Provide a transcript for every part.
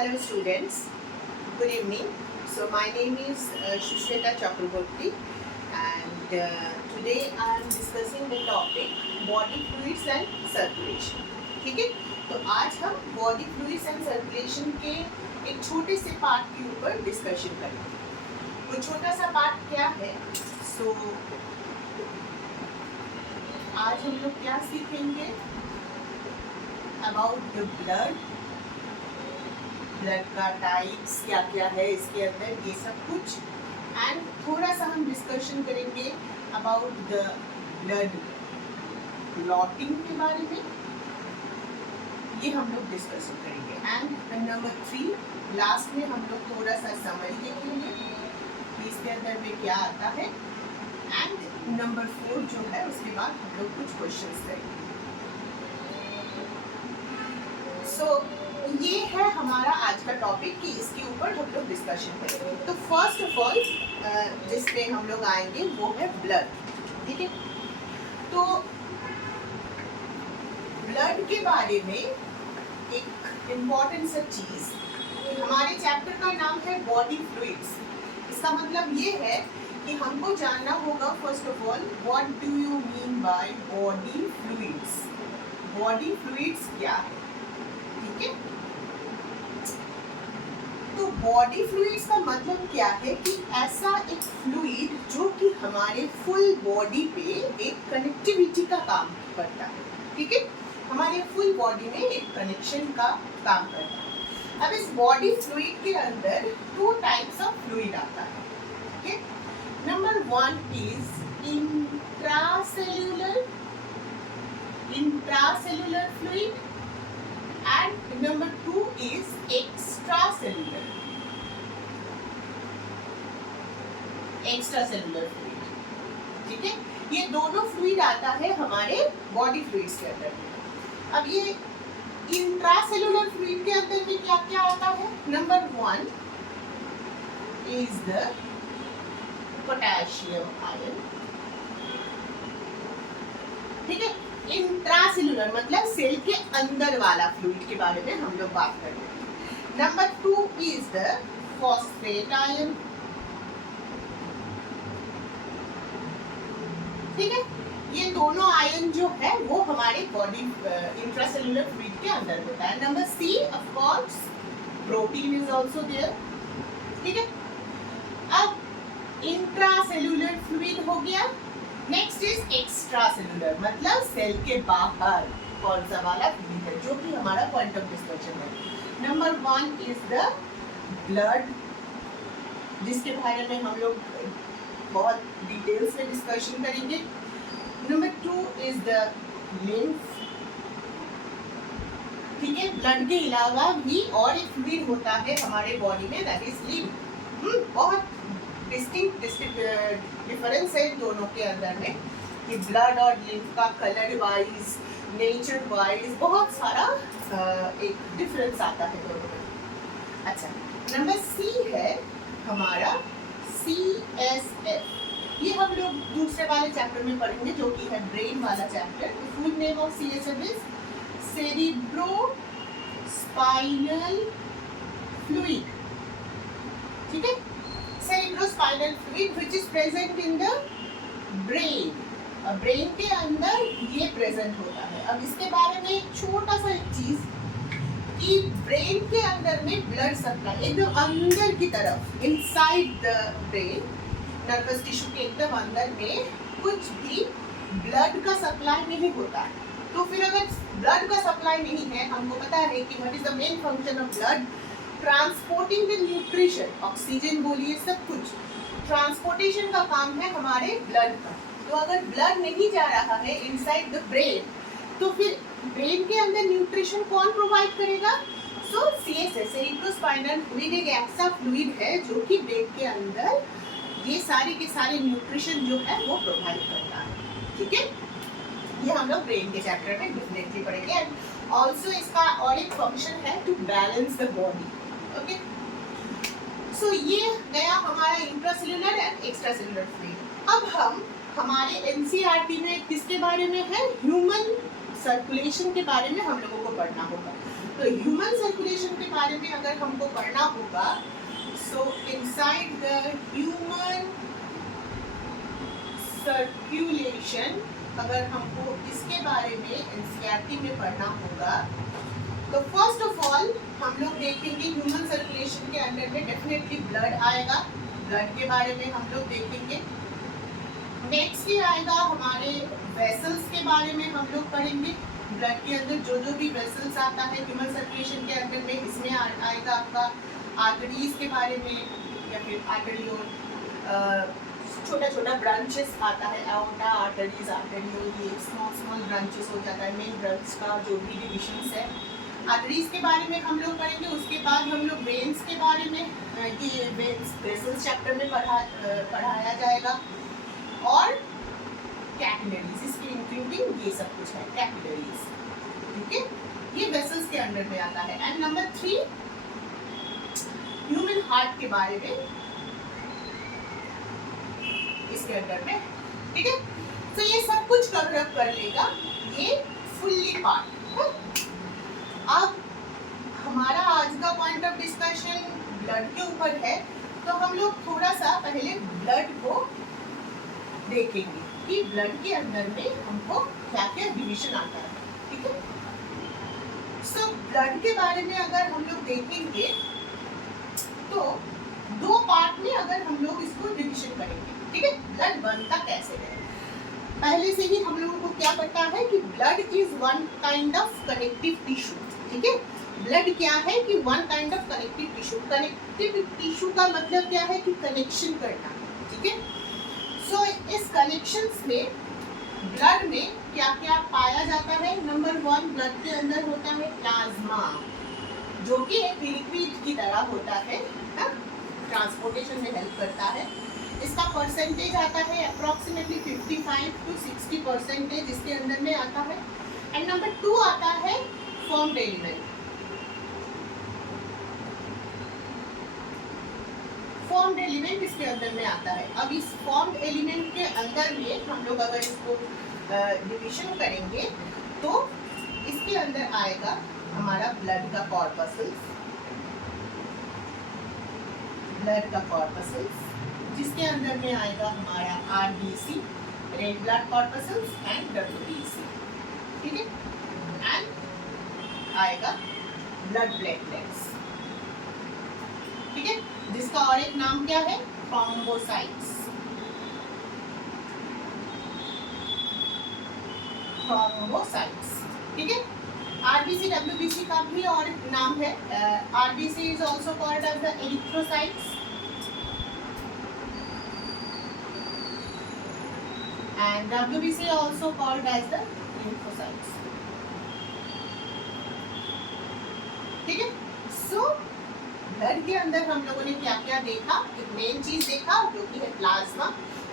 Hello students, good evening. So my name is Shushweta Chakraborty and today I am discussing the topic body fluids and circulation. ठीक है, तो आज हम body fluids and circulation के एक छोटे से पार्ट के ऊपर डिस्कशन करेंगे. वो छोटा सा पार्ट क्या है? So आज हम लोग क्या सीखेंगे? About the blood का टाइप्स क्या क्या है इसके अंदर, ये सब कुछ. एंड थोड़ा सा हम डिस्कशन करेंगे अबाउट द ब्लड क्लॉटिंग के बारे में, ये हम लोग डिस्कशन करेंगे. एंड नंबर 3 लास्ट में हम लोग थोड़ा सा समरी देखेंगे कि इसके अंदर में क्या आता है. एंड नंबर 4 जो है उसके बाद हम लोग कुछ क्वेश्चंस करेंगे. सो ये है हमारा आज का टॉपिक कि इसके ऊपर हम लोग डिस्कशन करेंगे. तो फर्स्ट ऑफ ऑल जिसमें हम लोग आएंगे वो है ब्लड. ठीक है, तो ब्लड के बारे में एक इम्पॉर्टेंट सा चीज, हमारे चैप्टर का नाम है बॉडी फ्लूइड्स. इसका मतलब ये है कि हमको जानना होगा first of all what do you mean by body fluids. Body fluids क्या है? ठीक है, तो बॉडी फ्लूइड्स का मतलब क्या है कि ऐसा एक फ्लूइड जो कि हमारे फुल बॉडी पे एक कनेक्टिविटी का काम करता है. ठीक है, हमारे फुल बॉडी में एक कनेक्शन का काम करता है. अब इस बॉडी फ्लूइड के अंदर 2 टाइप्स ऑफ फ्लूइड आता है. ठीक है, number 1 is intracellular fluid and number 2 is extracellular fluid. ठीक है, ये दोनों फ्लूइड आता है हमारे बॉडी फ्लूइड्स के अंदर. अब ये इंट्रासेल्युलर फ्लूइड के अंदर में क्या क्या आता है? Number 1 is the potassium ion. ठीक है, इंट्रासेल्युलर मतलब सेल के अंदर वाला फ्लूइड के बारे में हम लोग बात कर रहे हैं. Number 2 is the phosphate ion. ठीक है, ये दोनों आयन जो है वो हमारे बॉडी इंट्रासेल्युलर फ्लूइड के अंदर होता है. Number C of course protein is also there. ठीक है, अब इंट्रासेल्युलर फ्लूइड हो गया. नेक्स्ट इज एक्स्ट्रा सेलुलर मतलब सेल के बाहर कौन सा वाला फ्लूइड है, जो कि हमारा पॉइंट ऑफ डिस्कशन है. नंबर 1 इज द ब्लड, जिसके बारे में हम लोग बहुत डिटेल्स में डिस्कशन करेंगे. Number 2 is the lymph. ठीक है, ब्लड के अलावा भी और एक फ्लूइड होता है हमारे बॉडी में, दैट इज लिम्फ. बहुत डिस्टिंक्ट डिफरेंस है दोनों के अंदर में कि ब्लड और लिम्फ का कलर वाइज, नेचर वाइज बहुत सारा एक डिफरेंस आता है दोनों में. अच्छा, नंबर सी है हमारा CSF. ये हम लोग दूसरे वाले चैप्टर में पढ़ेंगे जो कि है ब्रेन वाला chapter. Full name of CSF is cerebro spinal fluid. ठीक है, cerebrospinal fluid which is present in the brain. Brain के अंदर ये प्रेजेंट होता है. अब इसके बारे में एक छोटा सा एक चीज कि ब्रेन के अंदर में ब्लड सप्लाई एकदम अंदर की तरफ, inside the brain, nervous tissue के एकदम अंदर में कुछ भी ब्लड का सप्लाई नहीं होता है. तो फिर अगर ब्लड का सप्लाई नहीं है, हमको पता है कि what is the main function of blood, transporting the nutrition, oxygen बोलिए, सब कुछ ट्रांसपोर्टेशन का काम है हमारे ब्लड का. तो अगर ब्लड नहीं जा रहा है इनसाइड द ब्रेन, तो फिर ब्रेन के अंदर न्यूट्रिशन कौन प्रोवाइड करेगा? सो CSF सेरिब्रोस्पाइनल फ्लूइड एक ऐसा फ्लूइड है जो कि ब्रेन के अंदर ये सारे के सारे न्यूट्रिशन जो है वो प्रोवाइड करता है. ठीक है, ये हम लोग ब्रेन के चैप्टर में डेफिनेटली पढ़ेंगे. एंड ऑल्सो इसका और एक फंक्शन है to balance the body. Okay, so ये गया हमारा इंट्रासेल्युलर एंड एक्स्ट्रासेल्युलर फ्लूइड. अब हम हमारे NCERT में किसके बारे में है? ह्यूमन सर्कुलेशन के बारे में हम लोगों को पढ़ना होगा. तो ह्यूमन सर्कुलेशन के बारे में अगर हमको पढ़ना होगा, सो इनसाइड द ह्यूमन सर्कुलेशन अगर हमको इसके बारे में एनसीईआरटी में पढ़ना होगा, तो फर्स्ट ऑफ ऑल हम लोग देखेंगे ह्यूमन सर्कुलेशन के अंदर में डेफिनेटली ब्लड आएगा, ब्लड के बारे में हम लोग देखेंगे। नेक्स्ट ये आएगा हमारे वेसल्स के बारे में हम लोग पढ़ेंगे। ब्लड के अंदर जो जो भी वेसल्स आता है ह्यूमन सर्कुलेशन के अंदर में, इसमें आएगा आपका आर्टरीज के बारे में, या फिर आर्टरियोल, छोटा छोटा ब्रांचेस आता है, आउटा आर्टरीज, आर्टरियोल, ये स्मॉल स्मॉल ब्रांचेस हो जाता है। मेन ब्रांच का जो भी डिविजन्स है आर्टरीज के बारे में हम लोग पढ़ेंगे। उसके बाद हम लोग वेन्स के बारे में, ये वेन्स वेसल्स चैप्टर में पढ़ाया जाएगा, और कैपिलरीज, इसकी इंक्लूडिंग ये सब कुछ है कैपिलरीज, ठीक है, ये वेसल्स के अंडर में आता है। एंड नंबर 3 ह्यूमन हार्ट के बारे में इसके अंदर में, ठीक है। तो ये सब कुछ कवर अप कर लेगा ये फुल्ली पार्ट है। अब हमारा आज का पॉइंट ऑफ डिस्कशन ब्लड के ऊपर है, तो हम लोग थोड़ा सा पहले ब्लड को देखेंगे कि ब्लड के अंदर में हमको क्या क्या डिवीजन आता है, ठीक है। सो ब्लड के बारे में अगर हम लोग देखेंगे तो 2 पार्ट में अगर हम लोग इसको डिवीजन करेंगे, ठीक है। ब्लड बनता कैसे है, पहले से ही हम लोगों को क्या पता है कि blood is one kind of connective tissue, ठीक है। ब्लड क्या है कि one kind of connective tissue. Connective tissue का मतलब क्या है कि कनेक्शन करना, ठीक है। सो इस कनेक्शंस में ब्लड में क्या क्या पाया जाता है। नंबर 1 ब्लड के अंदर होता है प्लाज्मा, जो कि एक लिक्विड की तरह होता है, ट्रांसपोर्टेशन में हेल्प करता है। इसका परसेंटेज आता है अप्रॉक्सीमेटली 55 to 60% इसके अंदर में आता है। एंड नंबर 2 आता है फॉर्म्ड एलिमेंट। फॉर्म्ड एलिमेंट इसके अंदर में आता है। अब इस फॉर्म्ड एलिमेंट के अंदर में हम लोग अगर इसको डिविजन करेंगे तो इसके अंदर आएगा हमारा ब्लड का कॉर्पसल्स, ब्लड का कॉर्पसल्स, जिसके अंदर में आएगा हमारा RBC, red blood corpuscles, and WBC, ठीक है। एंड आएगा ब्लड प्लेटलेट्स, ठीक है, जिसका और एक नाम क्या है, थ्रोम्बोसाइट्स, थ्रोम्बोसाइट्स, ठीक है। आरबीसी डब्ल्यूबीसी का भी और नाम है। RBC is also called as the erythrocytes and WBC also called as the lymphocytes, ठीक है। सो ब्लड के अंदर हम लोगों ने क्या क्या देखा, एक मेन चीज देखा जो कि है प्लाज्मा।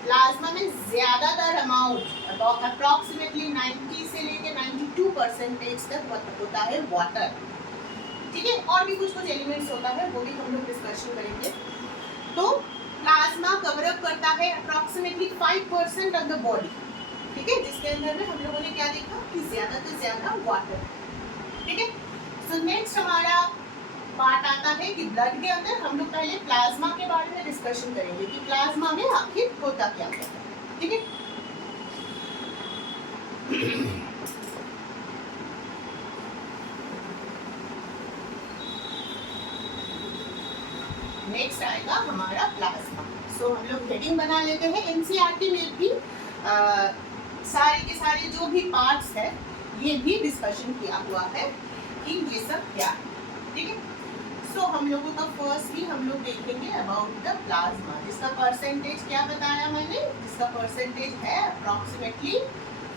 प्लाज्मा में ज्यादातर अमाउंट अप्रॉक्सीमेटली 90 से लेके 92% तक होता है वाटर, ठीक है। और भी कुछ कुछ एलिमेंट्स होता है, वो भी हम लोग डिस्कशन करेंगे। तो प्लाज्मा कवर अप करता है अप्रॉक्सीमेटली 5% ऑफ द बॉडी, ठीक है, जिसके अंदर में हम लोगों ने क्या देखा कि ज्यादा से ज्यादा वाटर, ठीक है। सो नेक्स्ट हमारा पार्ट आता है कि ब्लड के अंदर हम लोग पहले प्लाज्मा के बारे में डिस्कशन करेंगे कि प्लाज्मा में आखिर होता क्या है, ठीक है। नेक्स्ट आएगा हमारा प्लाज्मा। सो हम लोग हेडिंग बना लेते हैं। एनसीईआरटी में भी सारे के सारे जो भी पार्ट्स है ये भी डिस्कशन किया हुआ है कि ये सब क्या है, ठीक है। सो हम लोगों का फर्स्ट ही हम लोग देखेंगे अबाउट द प्लाज्मा, जिसका परसेंटेज क्या बताया मैंने, जिसका परसेंटेज है अप्रॉक्सीमेटली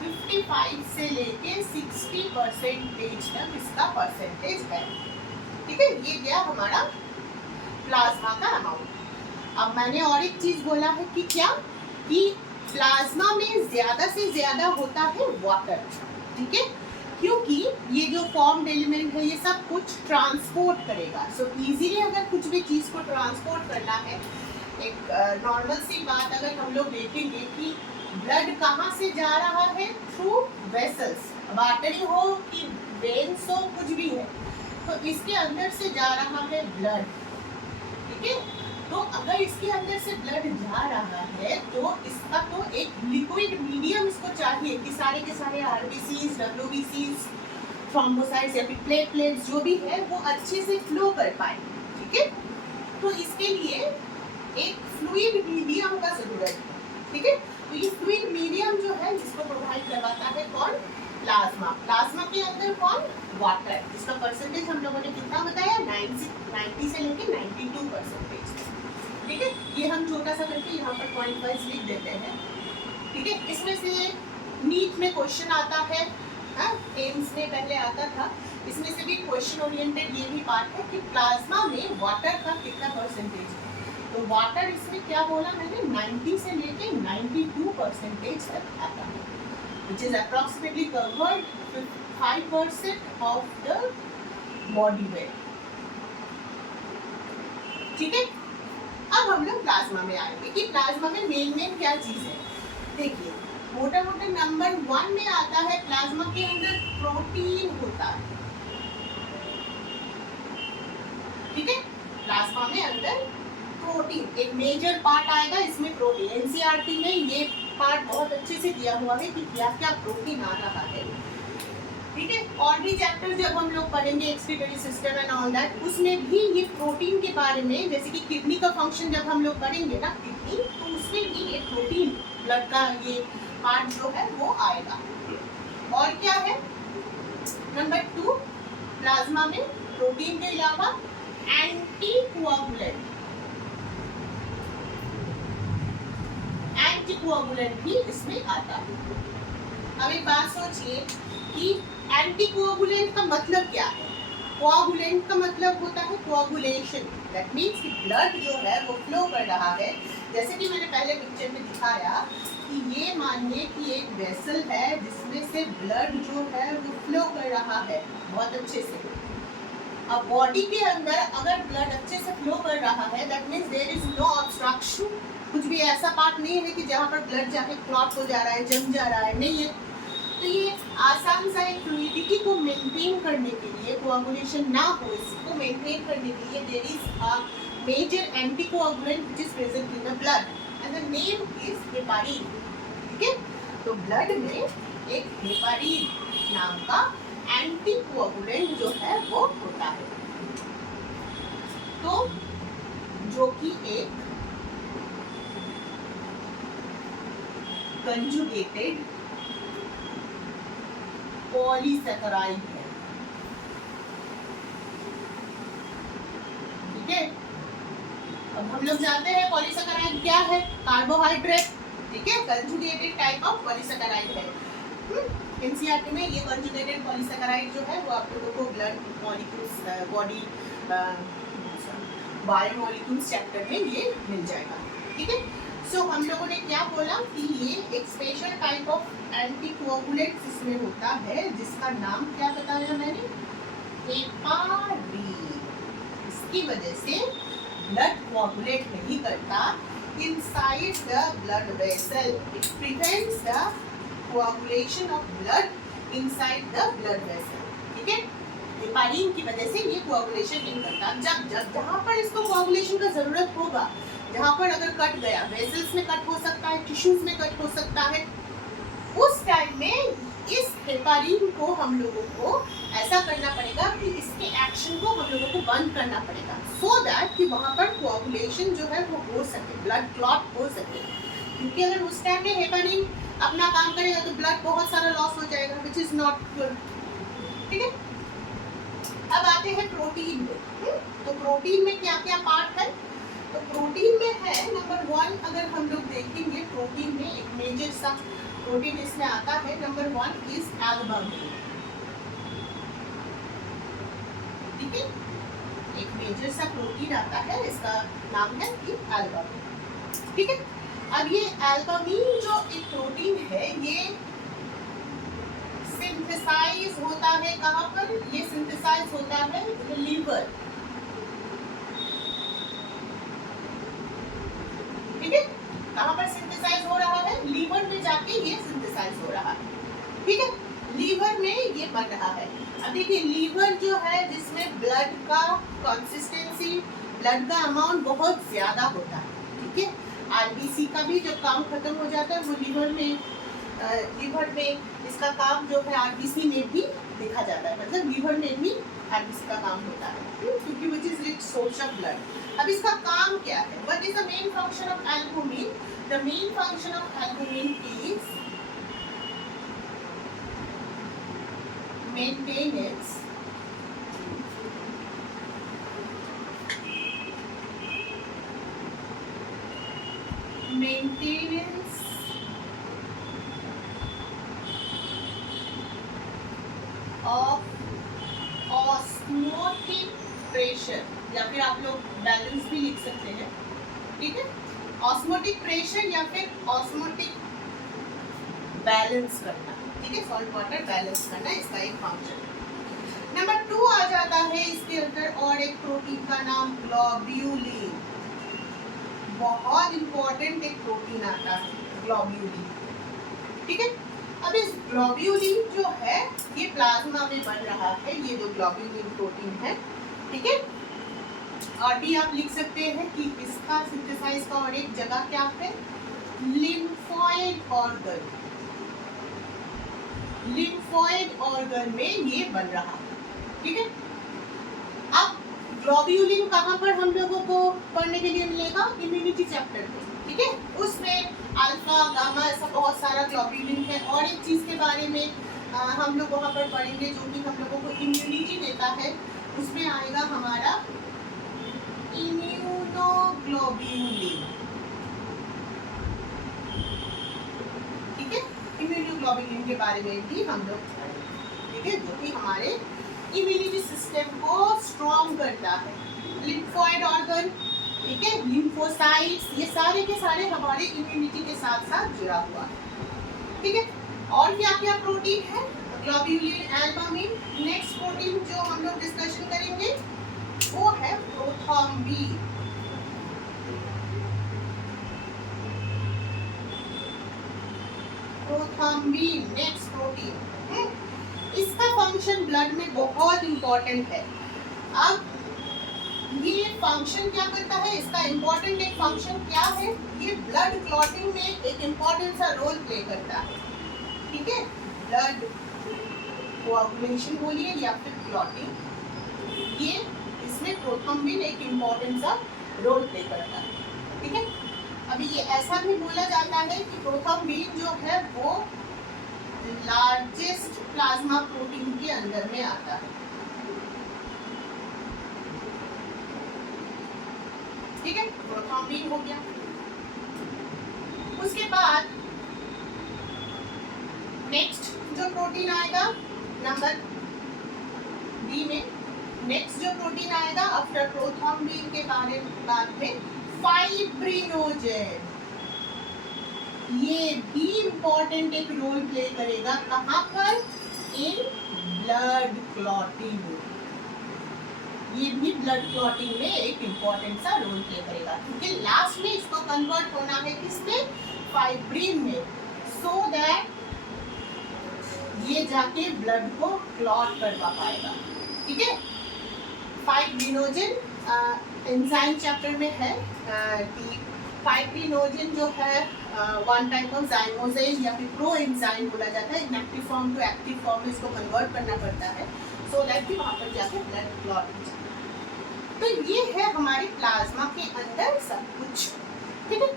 55 से लेके 60% तक इसका परसेंटेज है, ठीक है। ये गया हमारा प्लाज्मा का अमाउंट। अब मैंने और एक चीज बोला है कि क्या, कि प्लाज्मा में ज्यादा से ज्यादा होता है वाटर, ठीक है, क्योंकि ये जो फॉर्म्ड एलिमेंट है ये सब कुछ ट्रांसपोर्ट करेगा। सो इजीली अगर कुछ भी चीज को ट्रांसपोर्ट करना है, एक नॉर्मल सी बात अगर हम लोग देखेंगे कि ब्लड कहाँ से जा रहा है, थ्रू वेसल्स, अब आर्टरी हो कि वेन्स हो, कुछ भी है, तो इसके अंदर से जा रहा है ब्लड, ठीक है। तो अगर इसके अंदर से ब्लड जा रहा है तो इसका तो एक लिक्विड मीडियम इसको चाहिए कि सारे के सारे आरबीसीज, डब्ल्यूबीसीज, थ्रोम्बोसाइट्स या फिर प्लेटलेट्स जो भी है वो अच्छे से फ्लो कर पाए, ठीक है। तो इसके लिए एक फ्लूइड मीडियम का जरूरत है, ठीक है। तो ये फ्लूइड मीडियम जो है इसको प्रोवाइड करवाता है कौन? प्लाज्मा। प्लाज्मा के अंदर कौन? वाटर, जिसका परसेंटेज हम लोगों ने कितना बताया? 90 से लेके 92%, ठीक है। ये हम छोटा सा करके यहाँ पर पॉइंट वाइज लिख देते हैं, ठीक है। इसमें से नीट में क्वेश्चन आता है, एम्स में पहले आता था, इसमें से भी क्वेश्चन ओरिएंटेड ये भी पार्ट है कि प्लाज्मा में वाटर का कितना परसेंटेज है। तो वाटर इसमें क्या बोला मैंने? 90 से लेके 92% तक आता है, which is approximately covered 5% of the body weight, ठीक है। अब हम लोग प्लाज्मा में आएंगे कि प्लाज्मा में मेन क्या चीज है। देखिए मोटा मोटा नंबर 1 में आता है प्लाज्मा के अंदर प्रोटीन होता है, ठीक है। प्लाज्मा में अंदर प्रोटीन एक मेजर पार्ट आएगा, इसमें प्रोटीन। एनसीईआरटी में ये पार्ट बहुत अच्छे से दिया हुआ है कि क्या क्या प्रोटीन आ रहा है, ठीक है। और भी चैप्टर जब हम लोग पढ़ेंगे excretory system and all that, उसमें भी ये प्रोटीन के बारे में, जैसे कि किडनी का फंक्शन जब हम लोग पढ़ेंगे ना किडनी, तो उसमें भी ये प्रोटीन ब्लड का ये पार्ट जो है वो आएगा। और क्या है? नंबर 2, प्लाज्मा में प्रोटीन के अलावा एंटीकोआगुलेंट भी इसमें आता है। अब एक बात सोचिए कि एंटीकोआगुलेंट का मतलब क्या है? कोआगुलेंट का मतलब होता है कोआगुलेशन, दैट मीन्स कि ब्लड जो है वो फ्लो कर रहा है। जैसे कि मैंने पहले पिक्चर में दिखाया कि ये मानिए कि एक वेसल है जिसमें से ब्लड जो है वो फ्लो कर रहा है बहुत अच्छे से। अब बॉडी के अंदर अगर ब्लड अच्छे से फ्लो कर रहा है, that means there is no obstruction, कुछ भी ऐसा पार्ट नहीं है कि जहाँ पर ब्लड जाके क्लॉट हो जा रहा है, जम जा रहा है, नहीं है। तो ये आसान सा एक फ्लूइडिटी को मेंटेन करने के लिए, कोआगुलेशन ना हो इसको मेंटेन करने के लिए, there is a major anticoagulant which is present in the blood and the name is heparin, ठीक है। तो ब्लड में एक हेपारिन नाम का एंटीकोआगुलेंट जो है वो होता है, तो जो कि एक कंजुगेटेड पॉलीसैकेराइड है, ठीक है। अब हम लोग जानते हैं पॉलीसैकेराइड क्या है? कार्बोहाइड्रेट, ठीक है। कंजुगेटेड टाइप ऑफ पॉलीसैकेराइड है। एनसीईआरटी में ये कंजुगेटेड पॉलीसैकेराइड जो है वो आप लोगों को blood molecules, body biomolecules chapter में ये मिल जाएगा, ठीक है। सो हम लोगों ने क्या बोला कि ये एक स्पेशल टाइप ऑफ एंटीकोआगुलेंट इसमें होता है जिसका नाम क्या बताया मैंने? हेपारिन। इसकी वजह से ब्लड कोआगुलेट नहीं करता inside the blood vessel. It prevents the coagulation of blood inside the blood vessel, ठीक है। हेपारिन की वजह से ये कोआगुलेशन नहीं करता। जब जहाँ पर इसको कोआगुलेशन का जरूरत होगा, जहाँ पर अगर कट गया, वेसल्स में कट हो सकता है, टिश्यूज में कट हो सकता है, उस टाइम में इस हेपारिन को हम लोगों को ऐसा करना पड़ेगा कि इसके एक्शन को हम लोगों को बंद करना पड़ेगा, सो दैट कि वहाँ पर कोआगुलेशन जो है वो हो सके, ब्लड क्लॉट हो सके। क्योंकि अगर उस टाइम में हेपारिन अपना काम करेगा तो ब्लड बहुत सारा लॉस हो जाएगा, विच इज नॉट गुड, ठीक है। अब आते हैं प्रोटीन में। तो प्रोटीन में क्या क्या पार्ट है? तो प्रोटीन में है नंबर 1, अगर हम लोग देखेंगे प्रोटीन में एक मेजर सा प्रोटीन इसमें आता है। नंबर 1 इज एल्बुमिन, ठीक है। एक मेजर सा प्रोटीन आता है, इसका नाम है कि एल्बुमिन, ठीक है। अब ये एल्बुमिन जो एक प्रोटीन है ये सिंथेसाइज होता है कहाँ पर? ये सिंथेसाइज होता है लीवर, ठीक है। कहाँ पर सिंथेसाइज हो रहा है? लीवर में जाके ये सिंथेसाइज हो रहा है, ठीक है। लीवर में ये बन रहा है। अब देखिए लीवर जो है जिसमें ब्लड का कंसिस्टेंसी, ब्लड का अमाउंट बहुत ज्यादा होता है, ठीक है। आरबीसी का भी जब काम खत्म हो जाता है वो लीवर में इसका काम जो है आरबीसी में भी देखा जाता है, मतलब लीवर में भी आरबीसी का काम होता है, क्योंकि which is rich source of blood. अब इसका काम क्या है? What is the main function of albumin? The main function of albumin is maintenance of osmotic pressure, या फिर आप लोग बैलेंस भी लिख सकते हैं, ठीक है। ऑस्मोटिक प्रेशर या फिर ऑस्मोटिक बैलेंस करना, ठीक है, सॉल्ट वाटर बैलेंस करना इसका एक फंक्शन। नंबर 2 आ जाता है इसके अंदर और एक प्रोटीन का नाम ग्लोब्यूलिन। बहुत इंपॉर्टेंट एक प्रोटीन आता है ग्लोब्यूलिन, ठीक है। अब इस ग्लोब्यूलिन जो है ये प्लाज्मा में बन रहा है, ये जो ग्लोब्यूलिन प्रोटीन है, ठीक है। और भी आप लिख सकते हैं कि इसका सिंथेसाइज का और एक जगह क्या है, लिम्फोइड ऑर्गन, लिम्फोइड ऑर्गन में ये बन रहा है, ठीक है। अब ग्लोब्यूलिन कहाँ पर हम लोगों को पढ़ने के लिए मिलेगा? इम्यूनिटी चैप्टर में, ठीक है। उसमें अल्फा गामा ऐसा बहुत सारा ग्लोब्यूलिन है। और एक चीज के बारे में हम लोग वहाँ पर पढ़ेंगे जो कि हम लोगों को इम्यूनिटी देता है, उसमें आएगा हमारा इम्यूनोग्लोब्यूलिन, ठीक है। इम्यूनोग्लोब्यूलिन के बारे में भी हम लोग पढ़ेंगे, ठीक है, जो कि हमारे इम्यूनिटी सिस्टम को स्ट्रॉन्ग करता है। लिम्फोइड ऑर्गन, ठीक है, लिम्फोसाइट्स, ये सारे के सारे हमारे इम्यूनिटी के साथ साथ जुड़ा हुआ है, ठीक है। और क्या क्या प्रोटीन है? Globulin, albumin. नेक्स्ट प्रोटीन जो हम लोग डिस्कशन करेंगे वो है प्रोथ्रोम्बिन। प्रोथ्रोम्बिन नेक्स्ट प्रोटीन, इसका फंक्शन ब्लड में बहुत इंपॉर्टेंट है। अब ये फंक्शन क्या करता है? इसका इंपॉर्टेंट एक फंक्शन क्या है? ये ब्लड क्लॉटिंग में एक इंपॉर्टेंट सा रोल प्ले करता है, ठीक है। ब्लड कोआगुलेशन बोलिए या फिर क्लॉटिंग, ये इसमें प्रोथ्रोम्बिन एक इंपॉर्टेंट सा रोल प्ले करता है, ठीक है। अभी ये ऐसा भी बोला जाता है कि प्रोथ्रोम्बिन जो है वो लार्जेस्ट प्लाज्मा प्रोटीन के अंदर में आता है, ठीक है। प्रोथ्रोम्बिन हो गया। उसके बाद नेक्स्ट जो प्रोटीन आएगा नंबर बी में, नेक्स्ट जो प्रोटीन आएगा आफ्टर प्रोथ्रोम्बिन के बाद में फाइब्रिनोजेन। ये भी इम्पोर्टेंट एक रोल प्ले करेगा, कहाँ पर? In blood clotting. ये भी ब्लड क्लॉटिंग में एक इम्पोर्टेंट सा रोल प्ले करेगा, क्योंकि लास्ट में इसको कन्वर्ट होना है किसमें? फाइब्रिन में, सो दैट ये जाके ब्लड को क्लॉट करवा पाएगा, ठीक है। फाइब्रिनोजेन एंजाइम चैप्टर में है कि फाइब्रिनोजेन जो है वन टाइप ऑफ जाइमोजेन या फिर प्रो एंजाइम बोला जाता है। Inactive form to active form में इसको कन्वर्ट करना पड़ता है, सो दैट कि वहाँ पर जाके ब्लड क्लॉट हो जाए। तो ये है हमारे प्लाज्मा के अंदर सब कुछ, ठीक है।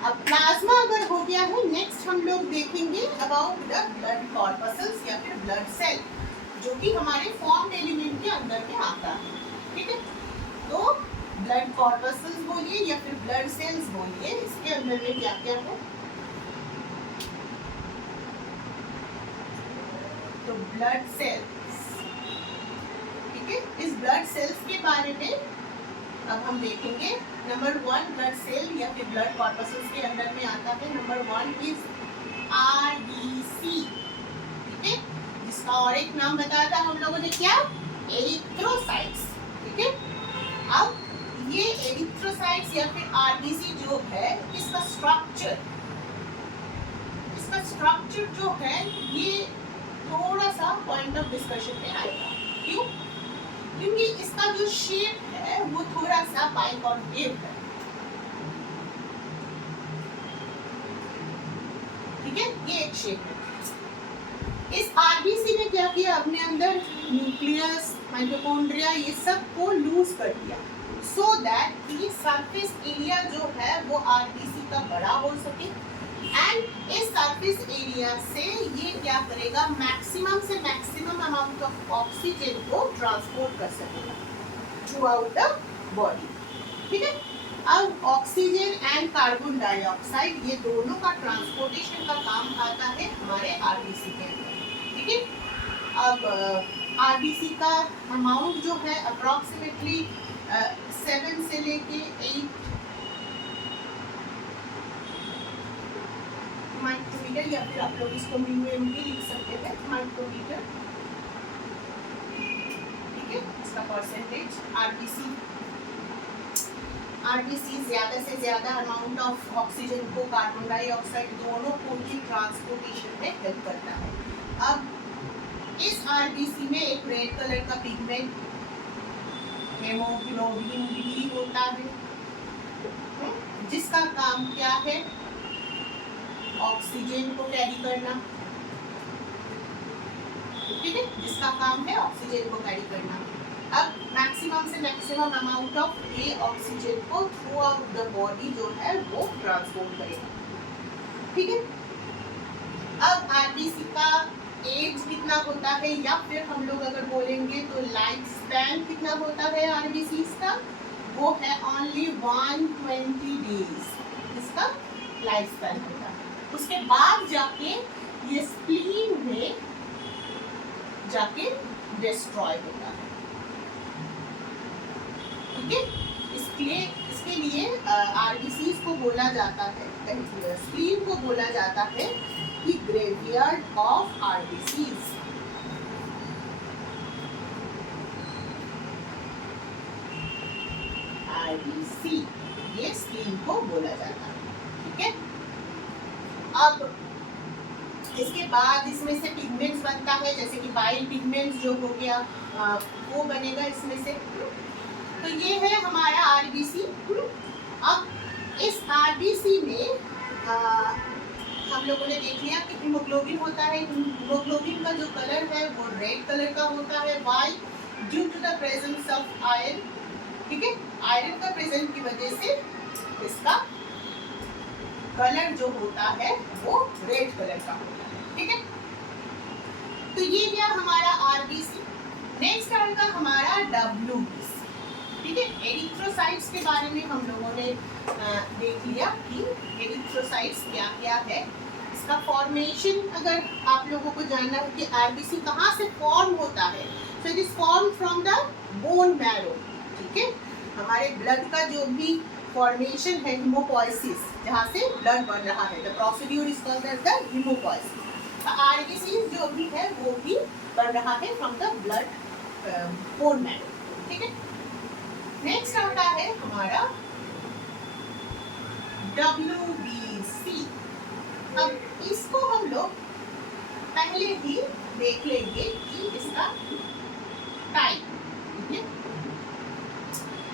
अब प्लाज्मा अगर हो गया है, नेक्स्ट हम लोग देखेंगे अबाउट द ब्लड कॉर्पसल्स या फिर ब्लड सेल, जो कि हमारे फॉर्म एलिमेंट के अंदर में आता है, ठीक है। तो ब्लड कॉर्पसल्स बोलिए या फिर ब्लड सेल्स बोलिए, इसके अंदर में क्या क्या है? तो ब्लड सेल्स, ठीक है। इस ब्लड सेल्स के बारे में अब हम देखेंगे। नंबर 1 ब्लड सेल या फिर ब्लड कॉर्पसल्स के अंदर में आता है। नंबर 1 इज आरबीसी, ठीक है, जिसका और एक नाम बताया था हम लोगों ने, क्या? एरिथ्रोसाइट्स, ठीक है। अब ये एरिथ्रोसाइट्स या फिर आरबीसी जो है, इसका स्ट्रक्चर जो है ये थोड़ा सा पॉइंट पॉइंट ऑफ डिस्कशन में आएगा। क्यों? क्योंकि इसका जो शेप है वो थोड़ा सा बाइकॉन्केव है, ठीक है, ये एक शेप है। इस आरबीसी ने क्या किया, अपने अंदर न्यूक्लियस, माइटोकॉन्ड्रिया, ये सब को लूज कर दिया, सो दैट कि सरफेस एरिया जो है वो आरबीसी का बड़ा हो सके, एंड इस सरफेस एरिया से ये क्या करेगा, मैक्सिमम से मैक्सिमम अमाउंट ऑफ ऑक्सीजन को ट्रांसपोर्ट कर सकेगा थ्रू आउट द बॉडी, ठीक है। अब ऑक्सीजन एंड कार्बन डाइऑक्साइड ये दोनों का ट्रांसपोर्टेशन का काम आता है हमारे आरबीसी के अंदर, ठीक है। अब आरबीसी का अमाउंट जो है अप्रॉक्सीमेटली 7 से लेके 8 माइक्रोमीटर, या फिर आप लोग इसको म्यूएम भी लिख सकते हैं, माइक्रोमीटर, ठीक है। इसका परसेंटेज आरबीसी ज़्यादा से ज़्यादा अमाउंट ऑफ ऑक्सीजन को, कार्बन डाइऑक्साइड दोनों को ही ट्रांसपोर्टेशन में हेल्प करता है। अब इस आरबीसी में एक रेड कलर का पिगमेंट हेमोग्लोबिन भी होता है, जिसका काम क्या है, ऑक्सीजन को कैरी करना, ठीक है, जिसका काम है ऑक्सीजन को कैरी करना। अब मैक्सिमम से मैक्सिमम अमाउंट ऑफ ये ऑक्सीजन को थ्रू आउट द बॉडी जो है वो ट्रांसपोर्ट करेगा, ठीक है। अब आरबीसी का एज कितना होता है, या फिर हम लोग अगर बोलेंगे तो लाइफ स्पैन कितना होता है आरबीसी का, वो है ओनली 120 डेज इसका लाइफ स्पैन होता है। उसके बाद जाके ये स्प्लीन में जाके डिस्ट्रॉय होता है, ठीक है। इसके लिए आरबीसी को बोला जाता है, स्प्लीन को बोला जाता है कि ग्रेवयार्ड ऑफ आरबीसीज। आरबीसी ये स्प्लीन को बोला जाता है, ठीक है। अब इसके बाद इसमें से पिगमेंट्स बनता है, जैसे कि बाइल पिगमेंट्स जो हो गया वो बनेगा इसमें से। तो ये है हमारा आरबीसी। अब इस आरबीसी में हम लोगों ने देख लिया कि हीमोग्लोबिन होता है। हीमोग्लोबिन का जो कलर है वो रेड कलर का होता है, why due to the presence of iron, ठीक है। आयरन का प्रेजेंस की वजह से इसका कलर जो होता है वो रेड कलर का होता है, ठीक है। तो ये गया हमारा आरबीसी। नेक्स्ट आएगा हमारा डब्ल्यूबीसी, ठीक है। एरिथ्रोसाइट्स के बारे में हम लोगों ने देख लिया कि एरिथ्रोसाइट्स क्या क्या है। इसका फॉर्मेशन अगर आप लोगों को जानना है कि आरबीसी कहाँ से फॉर्म होता है, तो it is form from the bone marrow, ठीक है। हमारे ब्लड का जो भी फॉर्मेशन है हीमोपोइसिस, जहाँ से ब्लड बन रहा है, the procedure is called as the haemopoiesis. RBC जो भी है वो भी बन रहा है from the blood bone marrow, ठीक है। नेक्स्ट आता है हमारा WBC। अब इसको हम लोग पहले ही देख लेंगे कि इसका टाइप, ठीक है।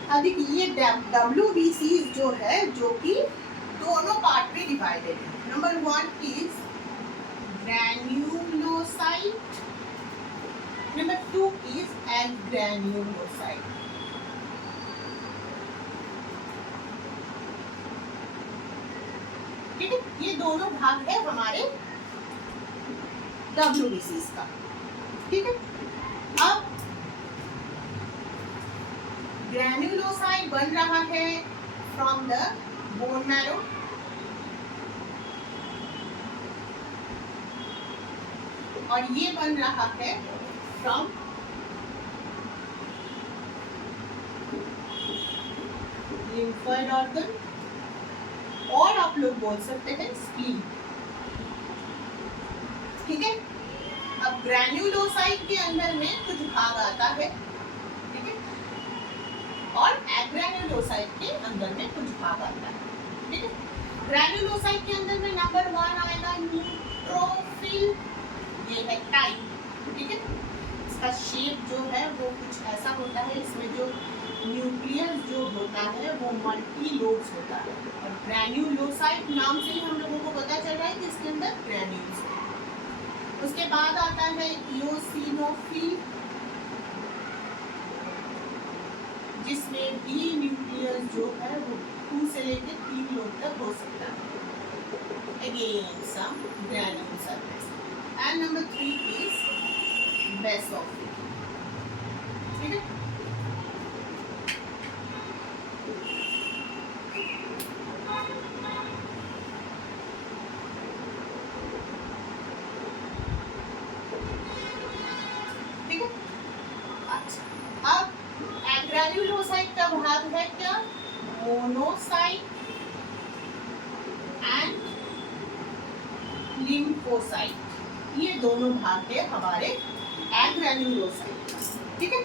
अब देखिए WBC जो है, जो कि दोनों पार्ट में डिवाइडेड है। Number 1 is granulocyte, number 2 is agranulocyte. ठीक है, ये दोनों भाग है हमारे WBC का, ठीक है। अब ग्रैन्युलोसाइट बन रहा है फ्रॉम द बोन मैरो, और ये बन रहा है फ्रॉम लिम्फोइड ऑर्गन, और आप लोग बोल सकते हैं स्प्लीन, ठीक है। अब ग्रैन्युलोसाइट के अंदर में कुछ भाग आता है, ठीक है, और एग्रैन्युलोसाइट के अंदर में कुछ भाग आता है, ठीक है। ग्रैन्युलोसाइट के अंदर में नंबर 1 आएगा न्यूट्रोफिल, ये है टाइप, ठीक है। इसका शेप जो है वो कुछ ऐसा होता है, इसमें जो न्यूक्लियस जो होता है वो मल्टी लोब्स होता है, और ग्रैन्युलोसाइट नाम से ही हम लोगों को पता चल रहा है कि इसके अंदर ग्रैन्यूल्स है। उसके बाद आता है इओसिनोफिल, जिसमें भी न्यूक्लियस जो है वो 2 से लेकर 3 लोब तक हो सकता है। Again some granules are present. And number 3 is basophil. ठीक है। ठीक है। अच्छा, अब ग्रैन्युलोसाइट का भाग है क्या? मोनोसाइट एंड लिम्फोसाइट, ये दोनों भाग है हमारे ग्रैन्युलोसाइट का। ठीक है,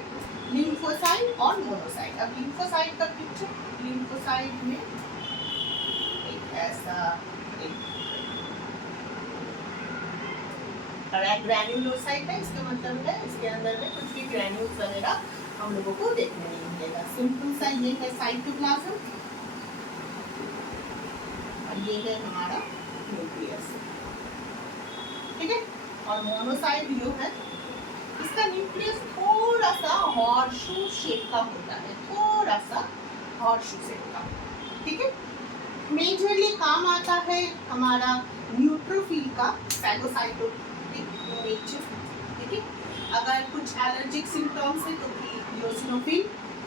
लिम्फोसाइट और मोनोसाइट। अब लिम्फोसाइट का पिक्चर, लिम्फोसाइट में एक ऐसा ग्रैन्युलोसाइट है, इसका मतलब है इसके अंदर में कुछ भी ग्रैन्यूल्स वगैरह हम लोगों को देखने नहीं मिलेगा। सिंपल सा ये है साइटोप्लाज्म और ये है हमारा न्यूक्लियस। ठीक है, और मोनोसाइट जो है इसका न्यूक्लियस थोड़ा सा हॉर्शू शेप का होता है, थोड़ा सा हॉर्शू शेप का। ठीक है, मेजरली काम आता है हमारा न्यूट्रोफिल का फैगोसाइटोटिक नेचर। ठीक है, अगर कुछ एलर्जिक सिम्टम्स है तो इओसिनोफिल।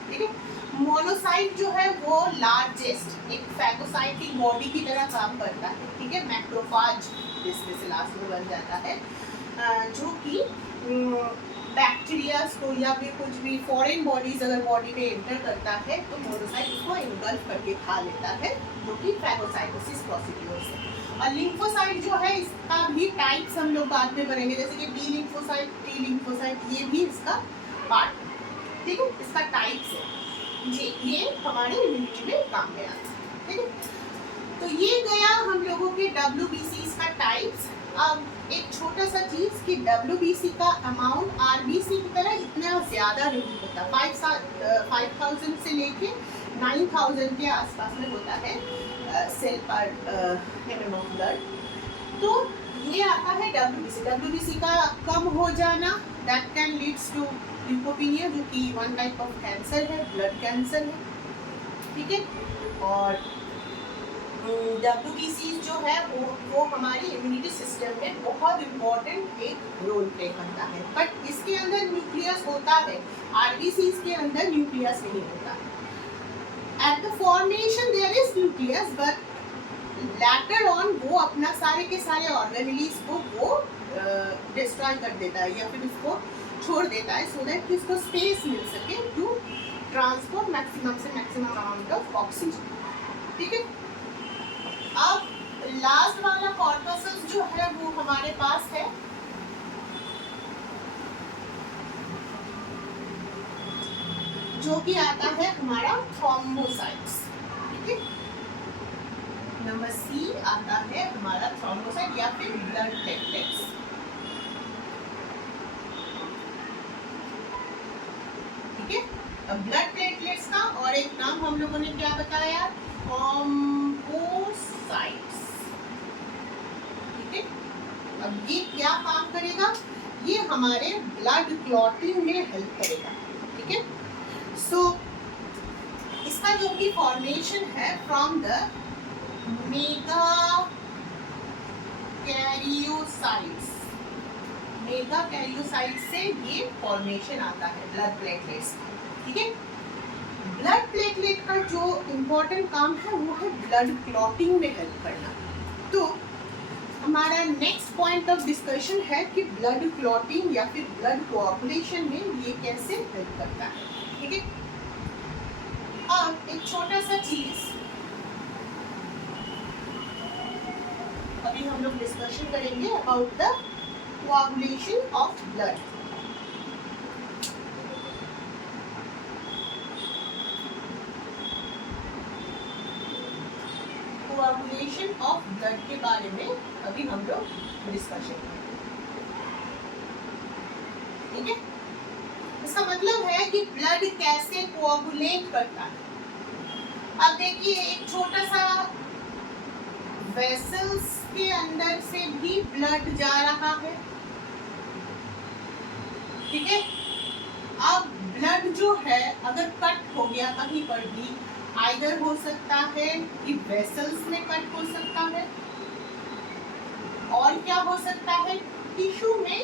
ठीक है, मोनोसाइट जो है वो लार्जेस्ट एक फैगोसाइटिक बॉडी की तरह काम करता है। ठीक है, मैक्रोफाज जिसमें से लास्ट में बन जाता है, जो कि बैक्टीरियाज को या फिर कुछ भी फॉरेन बॉडीज अगर बॉडी में एंटर करता है तो मोनोसाइट उसको इनगल्फ करके खा लेता है, जो कि फैगोसाइटोसिस प्रोसीड्यूर है। और लिम्फोसाइट जो है इसका भी टाइप्स हम लोग बाद में करेंगे, जैसे कि बी लिम्फोसाइट, टी लिम्फोसाइट, ये भी इसका पार्ट। ठीक है, इसका टाइप्स है जी, ये हमारे इम्यूनिटी में काम में आता है। ठीक है, तो ये गया हम लोगों के WBC का टाइप्स। अब एक छोटा सा चीज कि WBC का अमाउंट RBC की तरह इतना ज़्यादा नहीं होता, 5000 से लेके 9000 के आसपास में होता है सेल पर एमएम ऑफ ब्लड। तो ये आता है WBC का कम हो जाना, that can leads to leukopenia, जो कि वन टाइप ऑफ कैंसर है, ब्लड कैंसर है। ठीक है, और WBC जो है वो हमारी इम्यूनिटी सिस्टम में बहुत इम्पोर्टेंट एक रोल प्ले करता है, बट इसके अंदर न्यूक्लियस होता है, RBC के अंदर न्यूक्लियस नहीं होता। At the formation there is nucleus, but later on वो अपना सारे के सारे ऑर्गेनेलिज को वो डिस्ट्रॉय कर देता है या फिर उसको छोड़ देता है, सो दैट कि उसको स्पेस मिल सके टू ट्रांसपोर्ट मैक्सिमम से मैक्सिमम अमाउंट ऑफ ऑक्सीजन। ठीक है, अब लास्ट वाला कॉर्पसस जो है वो हमारे पास है जो कि आता है हमारा थ्रोम्बोसाइट्स। ठीक है, नंबर C आता है हमारा थ्रोम्बोसाइट या फिर ब्लड प्लेटलेट्स। ठीक है, अब ब्लड प्लेटलेट्स का और एक नाम हम लोगों ने क्या बताया, थ्रोम्बोसाइट्स। ठीक है, अब ये क्या काम करेगा, ये हमारे ब्लड क्लॉटिंग में हेल्प करेगा। ठीक है, सो इसका जो भी फॉर्मेशन है फ्रॉम द मेगा कैरियोसाइट्स से ये फॉर्मेशन आता है ब्लड प्लेटलेट्स। ठीक है, ब्लड प्लेटलेट का जो इम्पोर्टेंट काम है वो है ब्लड क्लॉटिंग में हेल्प करना। तो हमारा नेक्स्ट पॉइंट ऑफ डिस्कशन है कि ब्लड क्लॉटिंग या फिर ब्लड कोआगुलेशन में ये कैसे हेल्प करता है। ठीक है, अब एक छोटा सा चीज अभी हम लोग डिस्कशन करेंगे about the coagulation of blood. Coagulation of blood के बारे में अभी हम लोग डिस्कशन करेंगे। ठीक है, इसका मतलब है कि ब्लड कैसे कोआगुलेट करता है। अब देखिए एक छोटा सा वेसल्स के अंदर से भी ब्लड जा रहा है, ठीक है। अब ब्लड जो है अगर कट हो गया कहीं पर भी, आइदर हो सकता है कि वेसल्स में कट हो सकता है, और क्या हो सकता है, टिश्यू में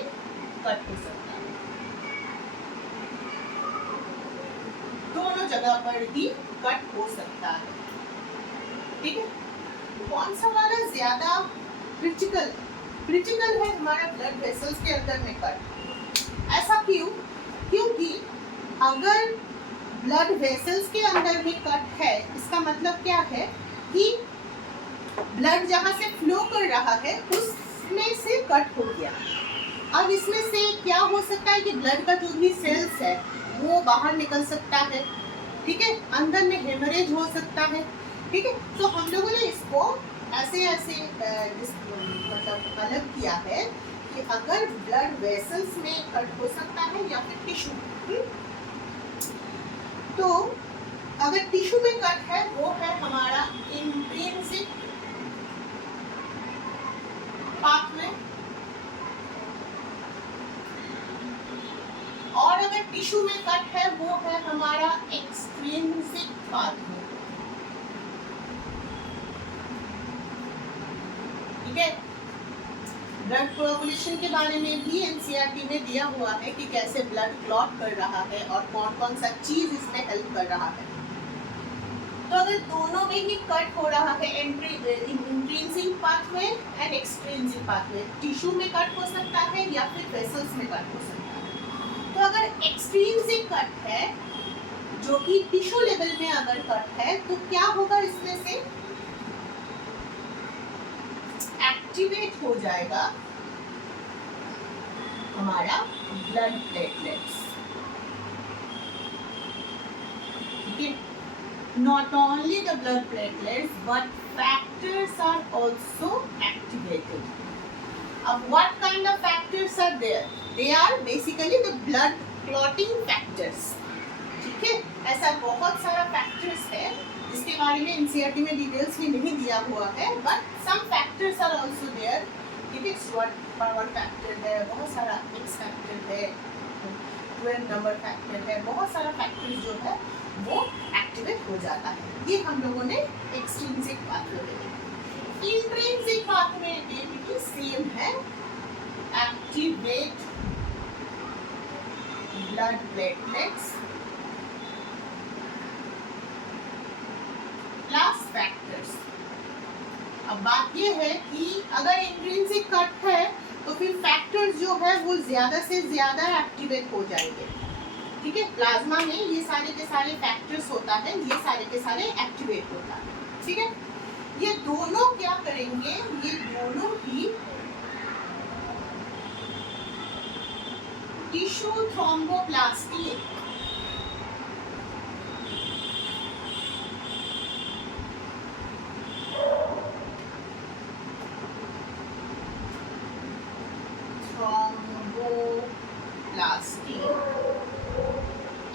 कट हो सकता है। दोनों जगह पर ही कट हो सकता है, ठीक है। कौन सा वाला ज्यादा क्रिटिकल है हमारा ब्लड वेसल्स के अंदर में कट। ऐसा क्यों? क्योंकि अगर ब्लड वेसल्स के अंदर में कट है, इसका मतलब क्या है कि ब्लड जहां से फ्लो कर रहा है उसमें से कट हो गया। अब इसमें से क्या हो सकता है कि ब्लड का जो भी सेल्स है वो बाहर निकल सकता है, ठीक है, अंदर में हेमरेज हो सकता है, ठीक है। तो हम लोगों ने इसको ऐसे मतलब अलग किया है कि अगर ब्लड वेसल्स में कट हो सकता है या फिर टिश्यू, तो अगर टिश्यू में कट है वो है हमारा इंट्रिंसिक पाथवे, और अगर टिश्यू में कट है वो है हमारा एक्सट्रिंसिक पाथवे, ठीक है। ब्लड कोआगुलेशन के बारे में भी एनसीईआरटी में दिया हुआ है कि कैसे ब्लड क्लॉट कर रहा है और कौन कौन सा चीज इसमें हेल्प कर रहा है। तो अगर दोनों में ही कट हो रहा है, intrinsic pathway and extrinsic pathway, tissue में कट हो सकता है या फिर वेसल्स में कट हो सकता है। तो अगर एक्सट्रिंसिक कट है जो कि टिश्यू लेवल में अगर कट है तो क्या होगा, इसमें से एक्टिवेट हो जाएगा हमारा ब्लड प्लेटलेट्स, ठीक है। Not only the blood platelets but factors are also activated. What kind of factors are there? They are basically the blood clotting factors, ठीक है। ऐसा बहुत सारा फैक्टर्स है जिसके बारे में एनसीईआरटी में डिटेल्स भी नहीं दिया हुआ है, but some factors are also there, ठीक है। SWOT पावर फैक्टर है, बहुत सारा एक्स फैक्टर है, 12 नंबर फैक्टर है, बहुत सारा फैक्टर्स जो है वो एक्टिवेट हो जाता है। ये हम लोगों ने एक्सट्रिंसिक पाथवे में। इंट्रिंसिक पाथवे भी सेम है, activate blood platelets plus factors. अब बात ये है कि अगर इंट्रिंसिक कट है तो फिर फैक्टर्स जो है वो ज्यादा से ज्यादा एक्टिवेट हो जाएंगे, ठीक है। प्लाज्मा में ये सारे के सारे फैक्टर्स होता है, ये सारे के सारे एक्टिवेट होता है, ठीक है। ये दोनों क्या करेंगे, ये दोनों ही टिश्यू थ्रोम्बोप्लास्टी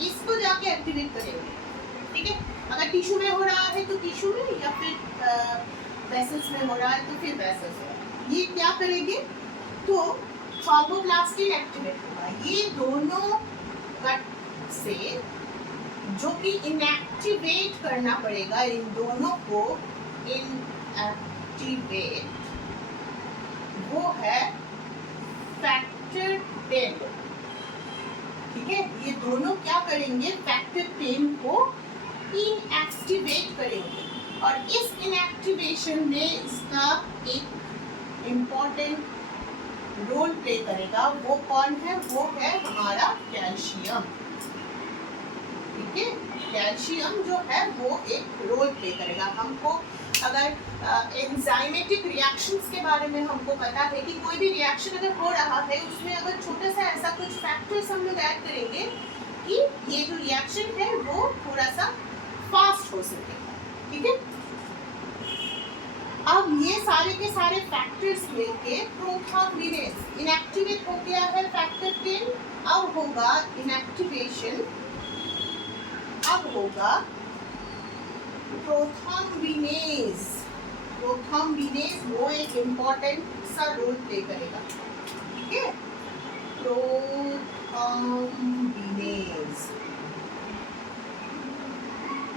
इसको जाके एक्टिवेट करेंगे, ठीक है। अगर टिश्यू में हो रहा है तो टिश्यू में, या फिर वेसल्स में हो रहा है तो फिर वेसल्स में, ये क्या करेंगे तो थ्रोम्बोप्लास्टिन एक्टिवेट होगा। ये दोनों कट से जो कि इनएक्टिवेट करना पड़ेगा, इन दोनों को इनएक्टिवेट, वो है फैक्टर 10, ठीक है। ये दोनों क्या करेंगे, फैक्टर 10 को इनएक्टिवेट करेंगे, और इस इनएक्टिवेशन में इसका एक इम्पोर्टेंट रोल प्ले करेगा। वो कौन है, वो है हमारा कैल्शियम, ठीक है। कैल्शियम जो है वो एक रोल प्ले करेगा। हमको अगर एंजाइमेटिक रिएक्शंस के बारे में हमको पता है कि कोई भी रिएक्शन अगर हो रहा है उसमें अगर छोटा सा ऐसा कुछ फैक्टर्स हम लोग ऐड करेंगे कि ये जो रिएक्शन है वो थोड़ा सा फास्ट हो सके, ठीक है। अब ये सारे के सारे फैक्टर्स मिलके प्रोथाग्लिनेज इनएक्टिवेट हो गया है फैक्टर 10। अब होगा इनएक्टिवेशन, अब होगा प्रोथ्रोम्बिनेज। प्रोथ्रोम्बिनेज वो एक इम्पॉर्टेंट सा रोल प्ले करेगा, ठीक है। प्रोथ्रोम्बिनेज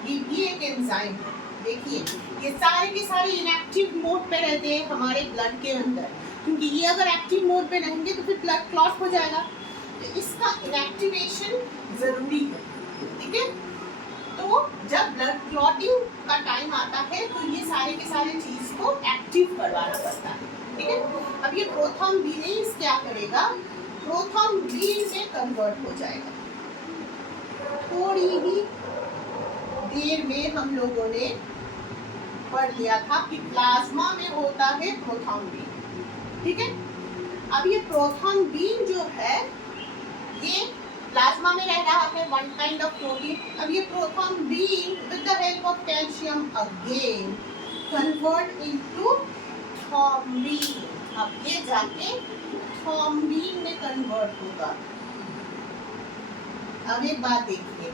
ये भी एक एंजाइम है। देखिए ये सारे के सारे इनएक्टिव मोड पे रहते हैं हमारे ब्लड के अंदर, क्योंकि ये अगर एक्टिव मोड पे रहेंगे तो फिर ब्लड क्लॉट हो जाएगा, तो इसका इनएक्टिवेशन जरूरी है, ठीक है। तो जब ब्लड क्लॉटिंग का टाइम आता है तो ये सारे के सारे चीज को एक्टिव करवाना पड़ता है, ठीक है। अब ये प्रोथ्रोम्बिनेज क्या करेगा, प्रोथ्रोम्बिन में कन्वर्ट हो जाएगा। थोड़ी ही देर में हम लोगों ने पढ़ लिया था कि प्लाज्मा में होता है प्रोथ्रोम्बिन, ठीक है। अब ये प्रोथ्रोम्बिन जो है ये प्लाज्मा में रह रहा है, वन काइंड ऑफ प्रोटीन। अब ये prothrombin with the help of calcium again convert into thrombin. अब ये जाके थ्रोम्बिन में कन्वर्ट होगा। अब एक बात देखिए,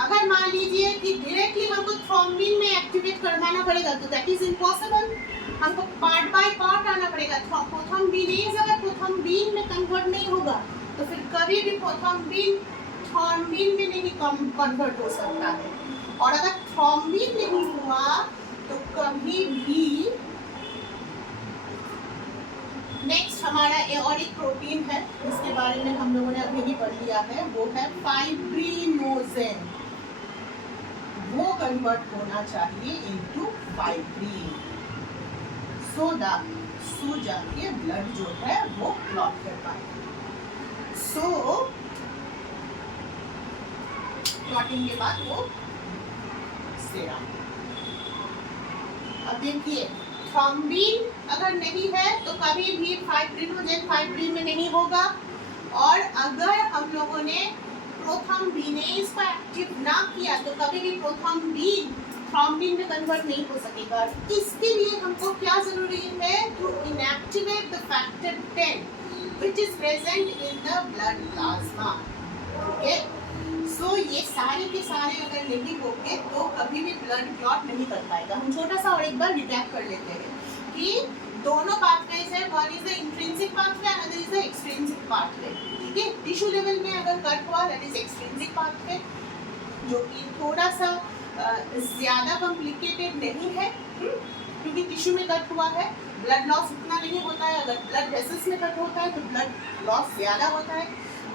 अगर मान लीजिए कि डायरेक्टली हमको थ्रोम्बिन में एक्टिवेट करवाना पड़ेगा तो दैट इज इम्पॉसिबल, हमको पार्ट बाय पार्ट आना पड़ेगा। प्रोथ्रोम्बिनेज अगर प्रोथ्रोम्बिन में कन्वर्ट नहीं होगा तो फिर कभी भी प्रोथ्रोम्बिन थ्रोम्बिन में नहीं कन्वर्ट हो सकता है, और अगर थ्रोम्बिन नहीं हुआ तो कभी भी नेक्स्ट हमारा और एक प्रोटीन है जिसके बारे में हम लोगों ने अभी भी पढ़ लिया है, वो है फाइब्रिनोजेन। वो कन्वर्ट होना चाहिए इनटू फाइब्रिन, सो जाके ब्लड जो है वो क्लॉट कर पाए। सो क्लॉटिंग के बाद वो सेरम। अब देखिए थ्रोम्बिन अगर नहीं है तो कभी भी फाइब्रिनोजेन फाइब्रिन में नहीं होगा, और अगर हम लोगों ने प्रोथ्रोम्बिनेज को एक्टिव ना किया तो कभी भी प्रोथ्रोम्बिन थ्रोम्बिन में कन्वर्ट नहीं हो सकेगा। इसके लिए हमको क्या जरूरी है, to inactivate the factor 10 which is present in the blood plasma, okay. So ये सारे के सारे अगर नहीं होंगे तो कभी भी ब्लड क्लॉट नहीं कर पाएगा। हम छोटा सा और एक बार रिकैप कर लेते हैं कि दोनों पाथवेज है, one is the intrinsic pathway, another is the extrinsic pathway, ठीक है। टिश्यू लेवल में अगर कट हुआ दैट इज एक्सट्रिंसिक पाथवे, जो कि थोड़ा सा ज्यादा कॉम्प्लिकेटेड नहीं है, क्योंकि टिश्यू में कट हुआ है, ब्लड लॉस उतना नहीं होता है। अगर ब्लड वेसल्स में कट होता है तो ब्लड लॉस ज्यादा होता है,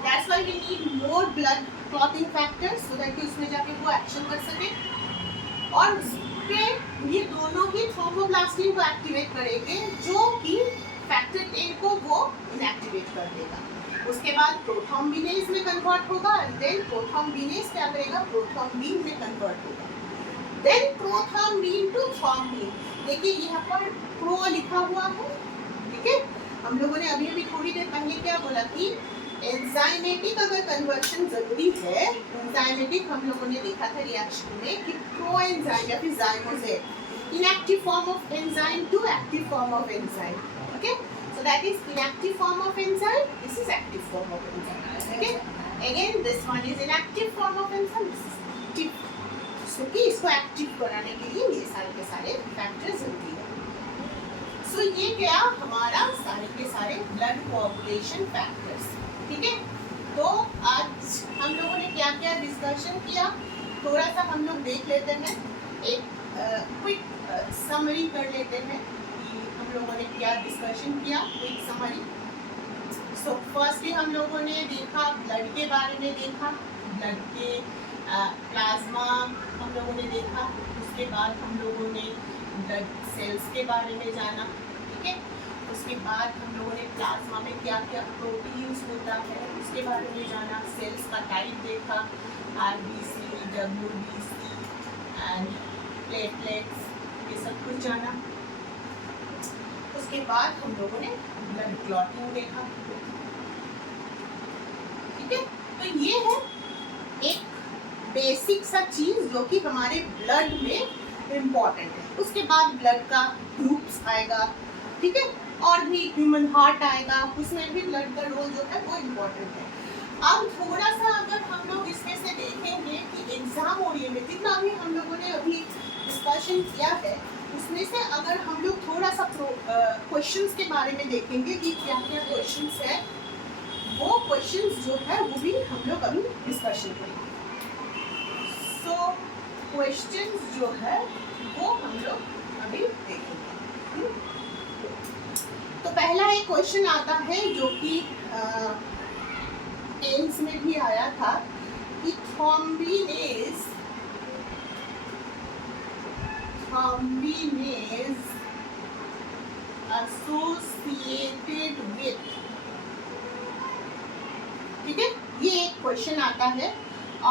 that's why we need more blood clotting factors so that कि उसमें जाके वो एक्शन कर सके, और उसके ये दोनों ही थ्रोम्बोप्लास्टिन को एक्टिवेट करेंगे जो कि फैक्टर 10 को वो इनएक्टिवेट कर देगा। उसके बाद प्रोथ्रोम्बिनेज में कन्वर्ट होगा, एंड देन प्रोथ्रोम्बिनेज क्या करेगा, प्रोथ्रोम्बिन में कन्वर्ट होगा, देन प्रोथ्रोम्बिन टू थ्रोम्बिन। देखिए यहाँ पर प्रो लिखा हुआ है, ठीक है। हम लोगों ने अभी थोड़ी देर पहले क्या बोला कि एंजाइमेटिक अगर कन्वर्शन जरूरी है, एंजाइमेटिक हम लोगों ने देखा था रिएक्शन में कि प्रो एंजाइम या फिर zymogen, inactive form of enzyme to active form of enzyme, okay, so that is inactive form of enzyme, this is active form of enzyme, okay, again this one is inactive form of enzyme, this is active, so कि इसको active कराने के लिए ये सारे के सारे factors जरूरी है। सो ये क्या हमारा सारे के सारे ब्लड कोआगुलेशन फैक्टर्स, ठीक है। तो आज हम लोगों ने क्या क्या डिस्कशन किया, थोड़ा सा हम लोग देख लेते हैं, एक क्विक समरी कर लेते हैं कि हम लोगों ने क्या डिस्कशन किया, क्विक समरी। सो फर्स्टली हम लोगों ने देखा ब्लड के बारे में, देखा ब्लड के प्लाज्मा हम लोगों ने देखा, उसके बाद हम लोगों ने ब्लड सेल्स के बारे में जाना, ठीक है। उसके बाद हम लोगों ने प्लाज्मा में क्या क्या प्रोटीन्स होता है उसके बारे में जाना, सेल्स का टाइप देखा, आरबीसी, डब्ल्यूबीसी एंड प्लेटलेट्स, ये सब कुछ जाना। उसके बाद हम लोगों ने ब्लड क्लॉटिंग देखा, ठीक है। तो ये है एक बेसिक सा चीज जो कि हमारे ब्लड में इम्पॉर्टेंट है। उसके बाद ब्लड का ग्रुप्स आएगा, ठीक है, और भी ह्यूमन हार्ट आएगा, उसमें भी ब्लड का रोल जो है वो इम्पोर्टेंट इम्पोर्टेंट है। अब थोड़ा सा अगर हम लोग इसमें से देखेंगे कि एग्जाम ओरिएंटेड जितना भी हम लोगों ने अभी डिस्कशन किया है उसमें से अगर हम लोग थोड़ा सा क्वेश्चंस के बारे में देखेंगे कि क्या क्या क्वेश्चंस है, वो क्वेश्चंस जो है वो भी हम लोग अभी डिस्कशन करेंगे। सो क्वेश्चंस जो है वो हम लोग अभी देखेंगे। तो पहला एक क्वेश्चन आता है जो कि टेंस में भी आया था कि थ्रोम्बिनेज एसोसिएटेड विथ, ठीक है, ये एक क्वेश्चन आता है।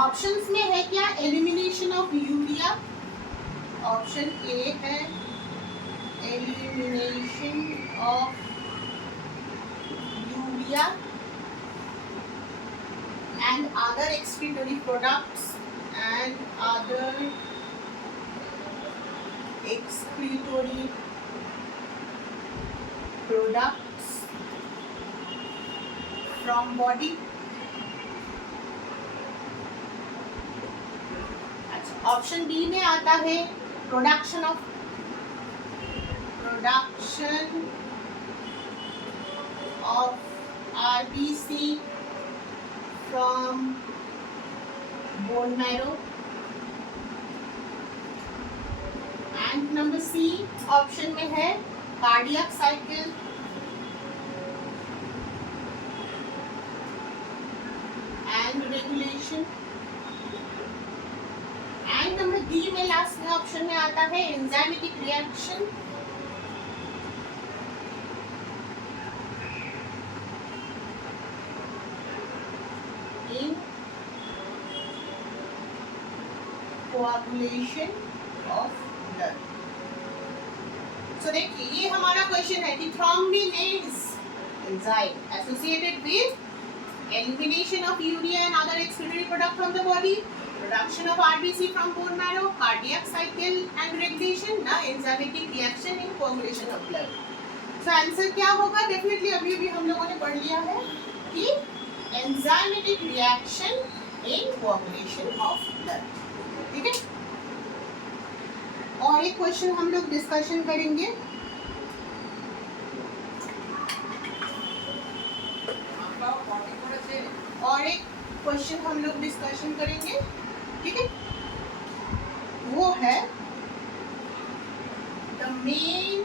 ऑप्शंस में है क्या, elimination of urea, option A है elimination of urea and other excretory products from body। अच्छा, ऑप्शन बी में आता है production of RBC from bone marrow, and number C option में है cardiac cycle and regulation, and number D में last में option में आता है enzymatic reaction in coagulation of blood। So देखिए ये हमारा क्वेश्चन है कि thrombinase enzyme associated with elimination of urea and other excretory product from the body, production of RBC from bone marrow, cardiac cycle and regulation, ना enzymatic reaction in coagulation of blood। So answer क्या होगा, definitely अभी भी हम लोगों ने पढ़ लिया है कि enzymatic reaction in coagulation of blood, ठीक है। और एक क्वेश्चन हम लोग डिस्कशन करेंगे, ठीक है, वो है द मेन